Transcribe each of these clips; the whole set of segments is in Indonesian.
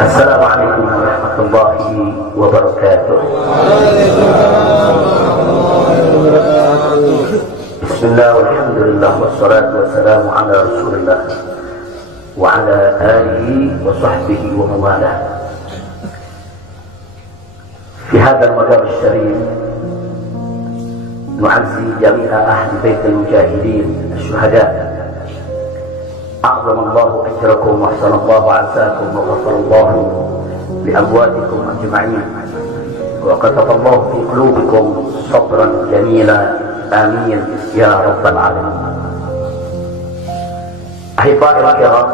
Assalamualaikum warahmatullahi wabarakatuh. Bismillah walhamdulillah wassalatu wassalamu ala rasulillah wa ala alihi wa sahbihi wa mawalah. Fi hadzal madar syarif nu'azzi jami'a ahli baitil mujahidin asy-syuhada. A'zamallahu ajrakum wa ahsanallahu 'azakum wa ghafarallahu li amwatikum ajma'in wa kataballahu fi qulubikum sabran jamila. Amin ya rabbal alamin. Ahibba'i kiram,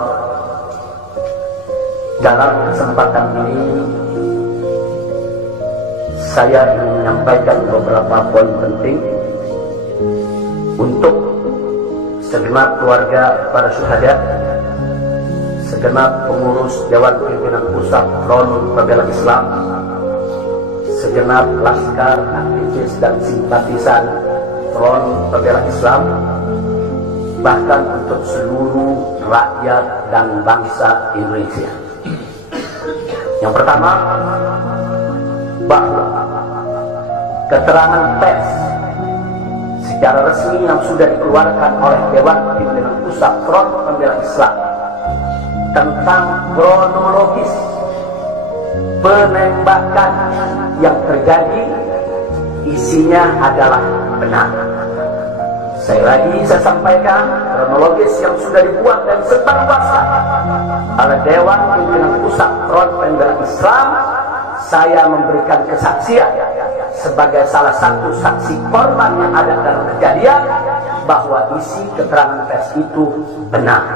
dalam kesempatan ini saya ingin menyampaikan beberapa poin penting untuk segenap keluarga para syuhada, segenap pengurus Dewan Pimpinan Pusat Front Pembela Islam, segenap laskar, aktivis dan simpatisan Front Pembela Islam, bahkan untuk seluruh rakyat dan bangsa Indonesia. Yang pertama, bahwa keterangan pers secara resmi yang sudah dikeluarkan oleh Dewan Pimpinan Pusat Front Pembela Islam tentang kronologis penembakan yang terjadi isinya adalah benar. Saya sampaikan kronologis yang sudah dibuat dan sebarluaskan oleh Dewan Pimpinan Pusat Front Pembela Islam. Saya memberikan kesaksian sebagai salah satu saksi korban yang ada dalam kejadian bahwa isi keterangan pers itu benar.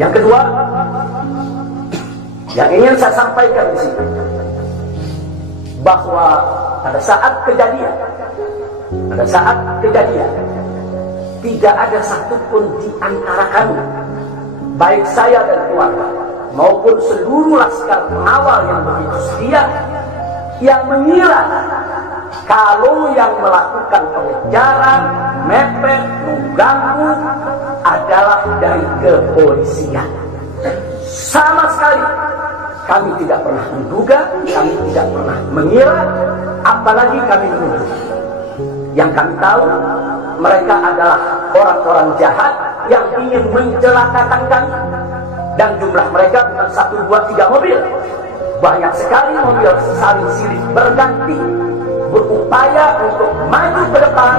Yang kedua, yang ingin saya sampaikan di sini, bahwa pada saat kejadian tidak ada satupun di antara kami, baik saya dan keluarga maupun seluruh laskar pengawal yang begitu setia, yang mengira kalau yang melakukan pengejaran, mepet, mengganggu adalah dari kepolisian. Sama sekali kami tidak pernah menduga, kami tidak pernah mengira, apalagi kami menuduh. Yang kami tahu, mereka adalah orang-orang jahat yang ingin mencelakakan kami. Dan jumlah mereka bukan 1, 2, 3 mobil. Banyak sekali mobil saling silih berganti, berupaya untuk maju ke depan,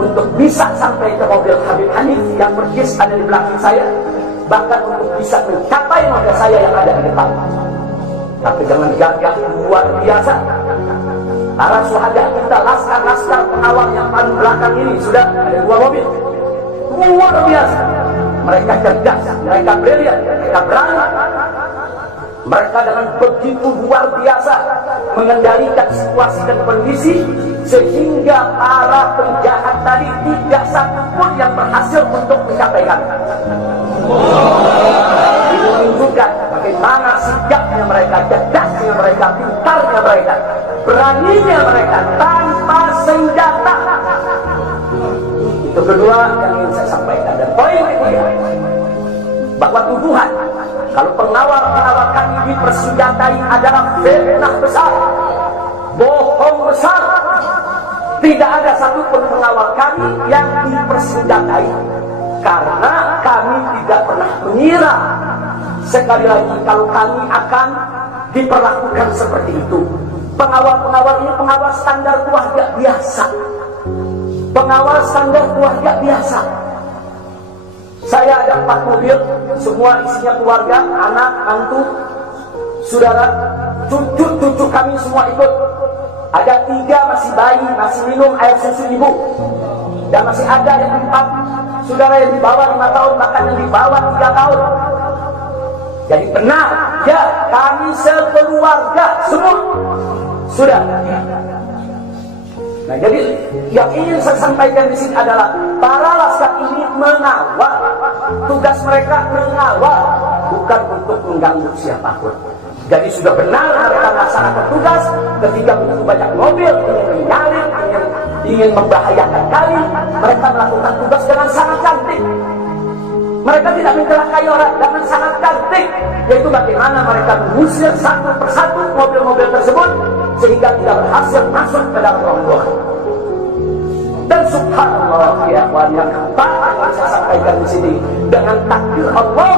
untuk bisa sampai ke mobil Habib Hanif yang persis ada di belakang saya, bahkan untuk bisa mencapai mobil saya yang ada di depan. Tapi dengan gagah luar biasa, para syuhada kita, laskar-laskar pengawal yang paling belakang ini sudah ada 2 mobil. Luar biasa. Mereka cerdas, mereka brilian, mereka berani. Mereka dengan begitu luar biasa mengendalikan situasi dan kondisi, sehingga para penjahat tadi tidak satupun yang berhasil untuk mencapai kami. Ini menunjukkan bagaimana sigapnya mereka, cerdasnya mereka, pintarnya mereka, beraninya mereka tanpa senjata. Itu kedua yang ingin saya sampaikan. Dan poin ketiga, bahwa tuduhan kalau pengawal-pengawal kami dipersenjatai adalah fitnah besar, bohong besar. Tidak ada satupun pengawal kami yang dipersenjatai, karena kami tidak pernah mengira sekali lagi kalau kami akan diperlakukan seperti itu. Pengawal-pengawal ini pengawal standar keluarga biasa, pengawal standar keluarga biasa. Saya ada 4 mobil, semua isinya keluarga, anak, mantu, saudara, cucu kami semua ikut. Ada 3 masih bayi, masih minum air susu ibu, dan masih ada yang 4 saudara yang di bawah 5 tahun, bahkan yang di bawah 3 tahun. Jadi benar, ya, kami sekeluarga semua sudah. Nah, jadi yang ingin saya sampaikan di sini adalah para laskar ini mengawal, tugas mereka mengawal, bukan untuk mengganggu siapapun. Jadi sudah benar mereka melaksanakan tugas. Ketika begitu banyak mobil ingin menyalip, ingin membahayakan kami, mereka melakukan tugas dengan sangat cantik. Mereka tidak mencelakai orang dengan sangat cantik, yaitu bagaimana mereka mengusir satu persatu mobil-mobil tersebut sehingga tidak berhasil masuk ke dalam rombongan. Dan subhanallah ya kawan, yang keempat yang saya sampaikan di sini dengan takdir Allah,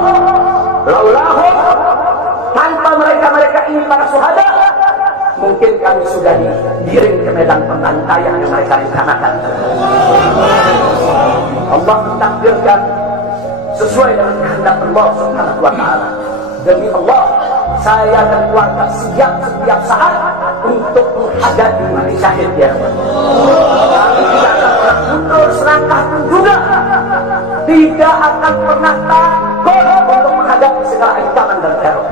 laulahu, tanpa mereka ini para syuhada, mungkin kami sudah digiring ke medan pembantaian yang mereka rencanakan. Allah mentakdirkan sesuai dengan kehendak Allah Subhanahu wa taala. Demi Allah, saya dan keluarga siap setiap saat untuk menghadapi mati syahid ya. Kami tidak akan pernah mundur selangkah pun juga. Tidak akan pernah takut untuk menghadapi segala ancaman dan teror.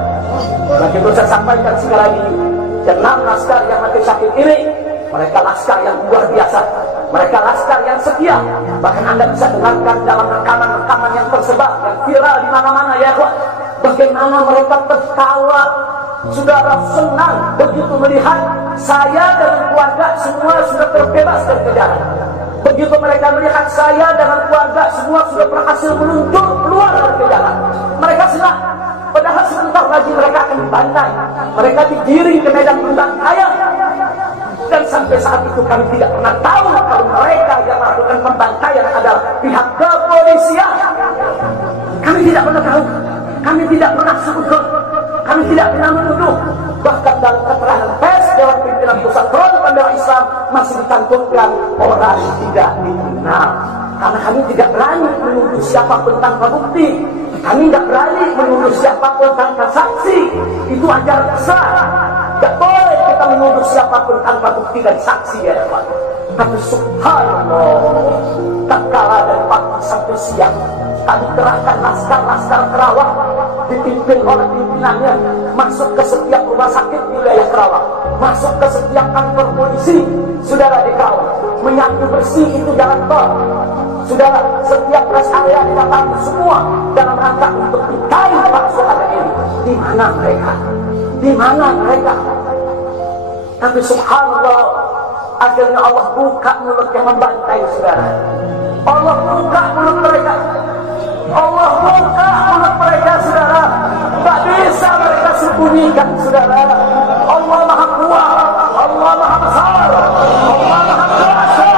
Begitu saya sampaikan sekali lagi, 6 laskar yang mati syahid ini, mereka laskar yang luar biasa. Mereka laskar yang setia. Bahkan Anda bisa dengarkan dalam rekaman-rekaman yang tersebar, yang viral di mana-mana ya kawan. Bagaimana mereka tertawa, saudara senang begitu melihat saya dan keluarga semua sudah terbebas dari kejaran. Begitu mereka melihat saya dan keluarga semua sudah berhasil meluncur keluar dari kejaran, mereka senang. Padahal sebentar lagi mereka akan dibantai, mereka digiring ke medan pembantaian. Dan sampai saat itu kami tidak pernah tahu kalau mereka yang melakukan pembantaian adalah pihak kepolisian. Kami tidak pernah tahu, kami tidak pernah sangka, kami tidak pernah menuduh. Bahkan dalam keterangan pers Dewan Pimpinan Pusat Front Pembela Islam masih dicantumkan orang tidak dikenal. Karena kami tidak berani menuduh siapapun tanpa bukti. Kami tidak berani menuduh siapapun tanpa saksi. Itu ajaran besar. Tidak boleh kita menuduh siapapun tanpa bukti dan saksi ya Pak. Tapi subhanallah, tak kalah dari pagi sampai siang, kami kerahkan laskar-laskar Kerawang dipimpin oleh pimpinannya masuk ke setiap rumah sakit di wilayah Kerawang, masuk ke setiap kantor polisi saudara di Kerawang, menyapu bersih itu jalan tol saudara, setiap rest area didatangi semua dalam rangka untuk mencari para saudara ini. Di mana mereka? Di mana mereka? Tapi subhanallah, akhirnya Allah buka mulut yang membantai saudara. Allah buka mulut mereka. Allah buka mulut mereka saudara. Tak bisa mereka sembunyikan saudara. Allah Maha Kuat, Allah Maha Besar, Allah Maha Kuasa.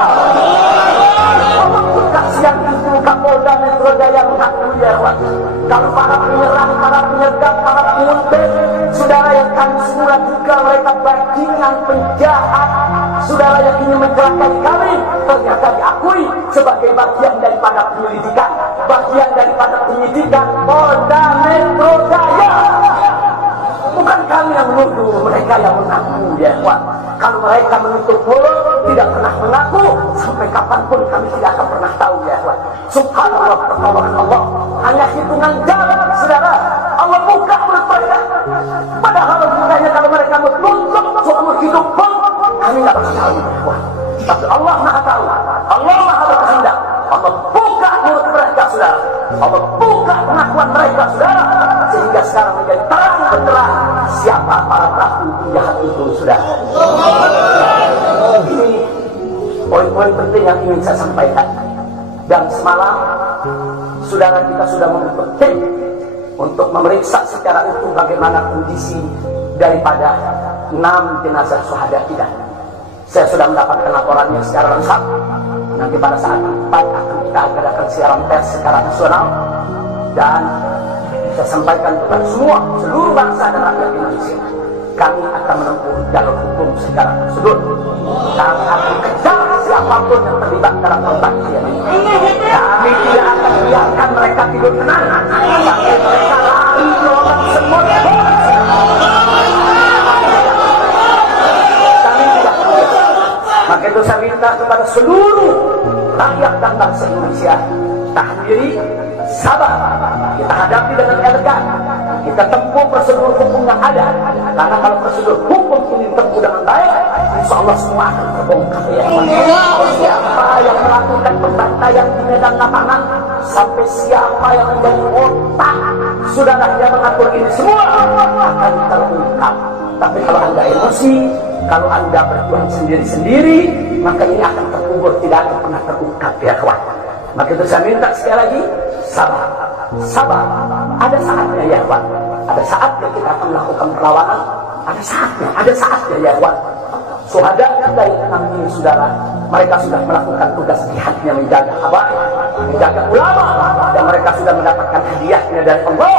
Allah buka siang itu Kapolda Metro Jaya mengakui ya Pak. Kalau para penyerang, para penyergap, para penguntit saudara yang kami semula juga mereka bajingan penjahat, saudara yang ingin mencelakai kami, ternyata diakui sebagai bagian daripada penyelidikan, bagian daripada penyidikan Polda Metro Jaya. Bukan kami yang menuduh, mereka yang mengaku ya Pak. Kalau mereka menutup mulut, tidak pernah mengaku, sampai kapanpun kami tidak akan pernah tahu ya Pak. Subhanallah, pertolongan Allah hanya hitungan jam saudara. Allah buka mulut mereka. Padahal bukannya kalau mereka menutup seumur hidup pun kami tidak pernah tahu ya Pak. Tapi Allah Maha tahu, Allah Maha berkehendak. Allah buka mulut mereka saudara. Allah buka pengakuan mereka saudara, sehingga sekarang menjadi terang benderang siapa para pelaku penjahat itu saudara. Ini poin-poin penting yang ingin saya sampaikan. Dan semalam saudara kita sudah membentuk tim untuk memeriksa secara utuh bagaimana kondisi daripada 6 jenazah syuhada kita. Saya sudah mendapatkan laporannya secara lengkap. Nanti pada saat 4 akan kita adakan siaran pers secara nasional, dan saya sampaikan kepada semua seluruh bangsa dan rakyat Indonesia, kami akan menempuh jalur hukum secara prosedur. Kami akan kejar siapapun yang terlibat dalam pembantaian ini. Kami tidak akan biarkan mereka tidur tenang sampai mereka lari lorong semut. Kami tidak biarkan. Maka itu saya minta kepada seluruh rakyat dan bangsa Indonesia, tahan diri, sabar. Kita hadapi dengan elegan. Kita tempuh prosedur hukum yang ada. Karena kalau prosedur hukum ini ditempuh dengan baik, insya Allah semua akan terbongkar ya. Siapa yang melakukan pembantaian di medan lapangan, sampai siapa yang menjadi otak saudara yang mengatur ini, semua akan terungkap. Tapi kalau Anda emosi, kalau Anda berjuang sendiri-sendiri, maka ini akan terkubur, tidak akan pernah terungkap ya kawan. Maka itu saya minta sekali lagi, sabar. Sabar. Ada saatnya ya kawan. Ada saatnya kita akan melakukan perlawanan. Ada saatnya ya kawan. Syuhada kita yang enam ini saudara, mereka sudah melakukan tugas jihadnya menjaga habaib, menjaga ulama, dan mereka sudah mendapatkan hadiahnya dari Allah,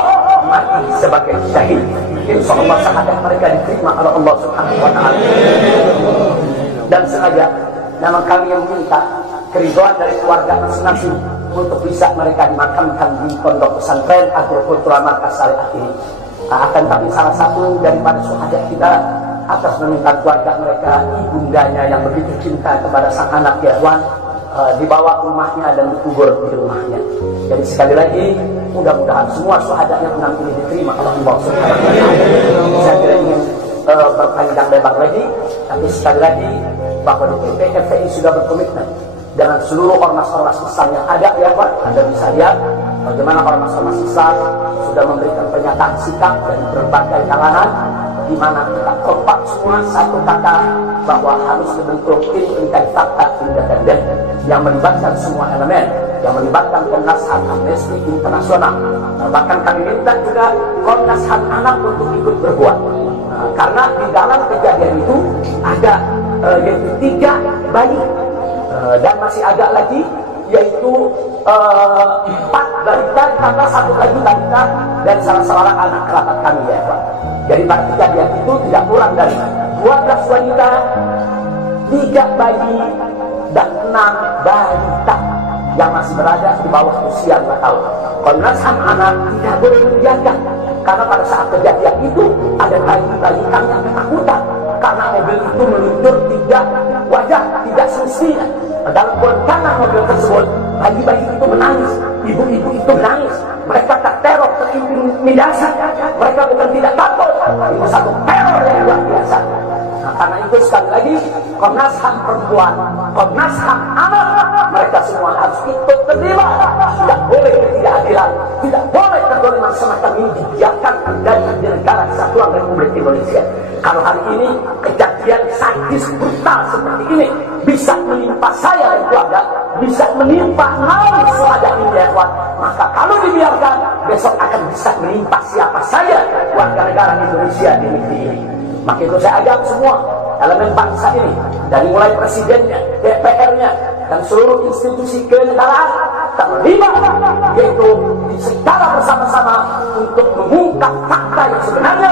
mati sebagai syahid. Insya Allah syahadat mereka diterima oleh Allah Subhanahu wa Ta'ala. Dan sengaja memang kami yang minta keridhaan dari keluarga masing-masing untuk bisa mereka dimakamkan di pondok pesantren Agro-Kultural Markas Syariah ini. Akan tapi salah satu daripada syuhada kita atas meminta keluarga mereka, ibundanya yang begitu cinta kepada sang anak Irwan, dibawa ke rumahnya dan dikubur di rumahnya. Jadi sekali lagi, mudah-mudahan semua syuhada yang enam ini diterima oleh Allah Subhanahu wa Ta'ala. Saya tidak ingin berpanjang lebar lagi, tapi sekali lagi bahwa DPP FPI sudah berkomitmen dengan seluruh ormas-ormas Islam yang ada, ya Pak. Anda bisa lihat bagaimana ormas-ormas Islam sudah memberikan pernyataan sikap dari berbagai kalangan, di mana kita kompak semua satu kata bahwa harus dibentuk tim pencari fakta independen yang melibatkan semua elemen, yang melibatkan Komnas HAM, Amnesty Internasional. Bahkan kami minta juga Komnas HAM anak untuk ikut berbuat, karena di dalam kejadian itu ada yaitu 3 bayi dan masih agak lagi yaitu 4 balita ditambah 1 lagi balita dan salah seorang anak kerabat kami, ya Pak. Jadi pada kejadian itu tidak kurang dari 12 wanita, 3 bayi dan 6 balita yang masih berada di bawah usia 2 tahun. Komnas HAM anak tidak boleh membiarkan, karena pada saat kejadian itu ada bayi-bayi kami yang ketakutan karena mobil itu meluncur tidak wajar, tidak semestinya. Dalam goncangan mobil tersebut, bayi-bayi itu menangis, ibu-ibu itu menangis. Mereka terteror, terintimidasi. Mereka bukan tidak takut, itu satu teror yang luar biasa. Nah, karena itu sekali lagi, Komnas HAM perempuan, Komnas HAM anak, mereka semua harus ikut terlibat. Tidak boleh ketidakadilan, tidak boleh kezaliman semacam ini dibiarkan terjadi di negara kesatuan Republik Indonesia. Kalau hari ini kejadian sadis brutal seperti ini bisa menimpa saya dan keluarga, bisa menimpa 6 syuhada ini, ya kawan, maka kalau dibiarkan besok akan bisa menimpa siapa saja warga negara Indonesia di negeri ini. Maka itu saya ajak semua elemen bangsa ini, dari mulai presidennya, DPR-nya, dan seluruh institusi kenegaraan terlibat, yaitu secara bersama-sama untuk mengungkap fakta yang sebenarnya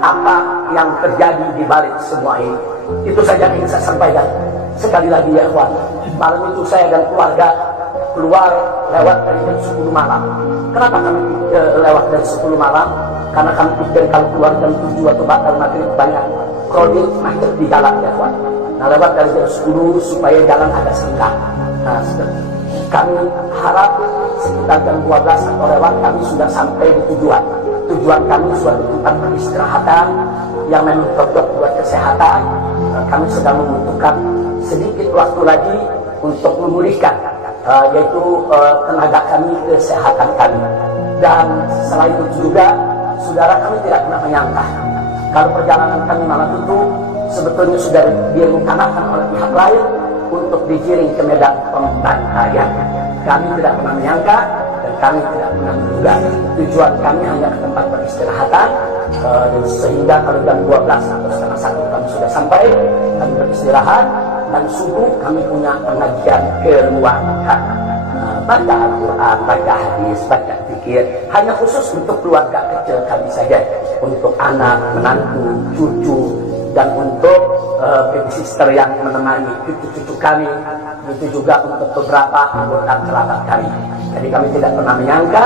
apa yang terjadi di balik semua ini. Itu saja yang ingin saya sampaikan. Sekali lagi, ya kawan, malam itu saya dan keluarga keluar lewat dari jam 10 malam. Kenapa kami lewat dari 10 malam? Karena kami pikir kalau keluar jam 7 atau bakal maghrib banyak krodit macet di jalan, ya kawan. Nah, lewat dari jam 10 supaya jalan agak senggang. Nah, kami harap sekitar jam 12 atau lewat kami sudah sampai di tujuan. Tujuan kami suatu tempat peristirahatan yang memang cocok buat kesehatan. Kami sedang membutuhkan sedikit waktu lagi untuk memulihkan yaitu tenaga kami, kesehatan kami. Dan selain itu juga, saudara, kami tidak pernah menyangka kalau perjalanan kami malam itu sebetulnya sudah direncanakan oleh pihak lain untuk digiring ke medan pembantaian. Kami tidak pernah menyangka dan kami tidak pernah menduga. Tujuan kami hanya ke tempat peristirahatan, sehingga kalau jam 12 atau setengah 1 kami sudah sampai, kami beristirahat, dan subuh kami punya pengajian keluarga. Baca Al-Quran, baca hadis, baca zikir, hanya khusus untuk keluarga kecil kami saja, untuk anak, menantu, cucu, dan untuk baby sister yang menemani cucu-cucu kami, itu juga untuk beberapa anggota kerabat kami. Jadi kami tidak pernah menyangka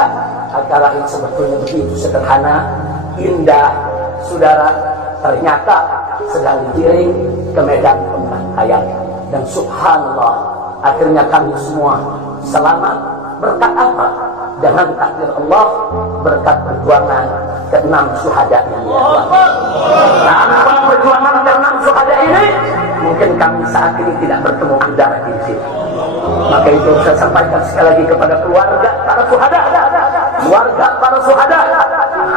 acara yang sebetulnya begitu sederhana, indah, saudara, ternyata sedang digiring ke medan pembantaian. Dan subhanallah, akhirnya kami semua selamat. Berkat apa? Dengan takdir Allah, berkat perjuangan ke-6 syuhada yang tanpa perjuangan ke-6 syuhada ini, mungkin kami saat ini tidak bertemu Anda di sini. Maka itu saya sampaikan sekali lagi kepada keluarga para syuhada, keluarga para syuhada,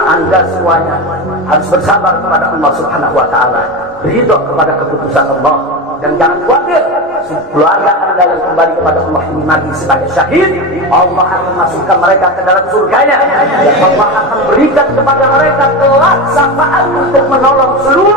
Anda semuanya harus bersabar kepada Allah Subhanahu wa Ta'ala, ridho kepada keputusan Allah, dan jangan khawatir, keluarga Anda yang kembali kepada Allah ini mati sebagai syahid, Allah akan masukkan mereka ke dalam surganya, dan Allah akan berikan kepada mereka kelak syafaat untuk menolong seluruh